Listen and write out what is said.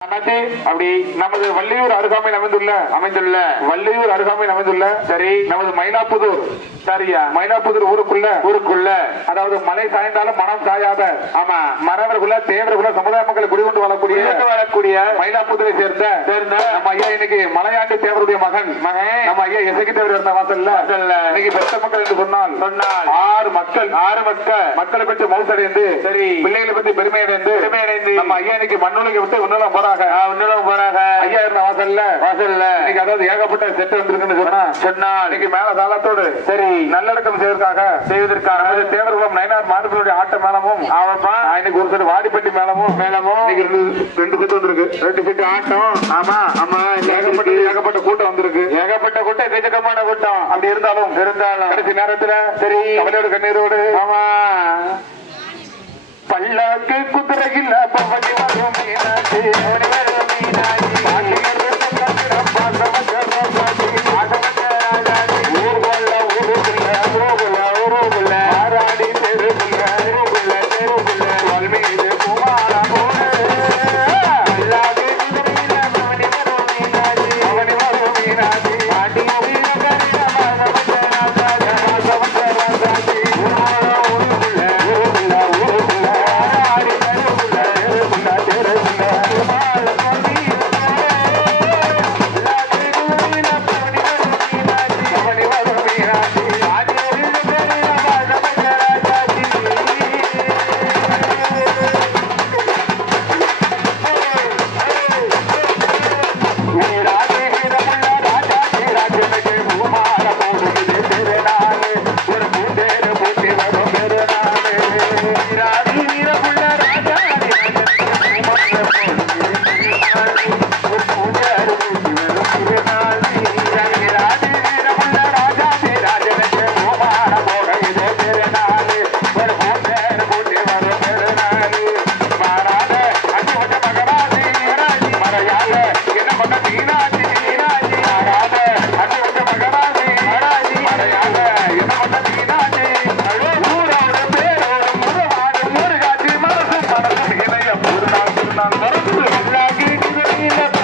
அப்படி நமது வள்ளியூர் அருகாமையில் அமைந்துள்ள சரி நமது மயிலாப்புதூர் சரியா மயிலாப்புதூர் ஊருக்குள்ள அதாவது மலை சாய்ந்தாலும் மனம் சாயாத ஆமா மரவர்குள்ள தேவர்குள்ள சமுதாய மக்கள் குடிகொண்டு வரக்கூடிய மயிலாப்புதூரை சேர்ந்த நம்ம ஐயா இன்னைக்கு மலையாண்டி தேவருடைய மகன் நம்ம ஐயா இசைக்கு தேவர் இருந்த வாசல்ல இன்னைக்கு பெற்ற மக்கள் என்று சொன்னால் ஆறு மக்களை பெற்று மௌசடைந்து சரி பிள்ளைகளை பற்றி பெருமை அடைந்து நம்ம ஐயா இன்னைக்கு மண்ணுலகை விட்டு உன்னலம் போறாங்க ஐயா இருந்த வாசல்ல இன்னைக்கு அதாவது ஏகப்பட்ட செட்டு வந்திருக்குன்னு சொன்னா இன்னைக்கு மேல தாளத்தோடு சரி நல்லடக்கம் செய்வதற்காக தேவர்குளம் நயனார் மாறுகளுடைய ஆட்ட மேளமும் இன்னைக்கு ஒரு செட்டு வாடிப்பட்டி மேளமும் ரெண்டு செட்டு வந்திருக்கு 2 செட்டு ஆட்டம் ஆமா ஏகப்பட்ட கூட்டம் வந்திருக்கு ஏகப்பட்ட கூட்டம் எக்கச்சக்கமான கூட்டம் அப்படி இருந்தாலும் கடைசி நேரத்துல சரி அவளோட கண்ணீரோடு ஆமா பல்லாக்கு குதிரையில் பவனி வரும் மீனாட்சி நான் மறந்து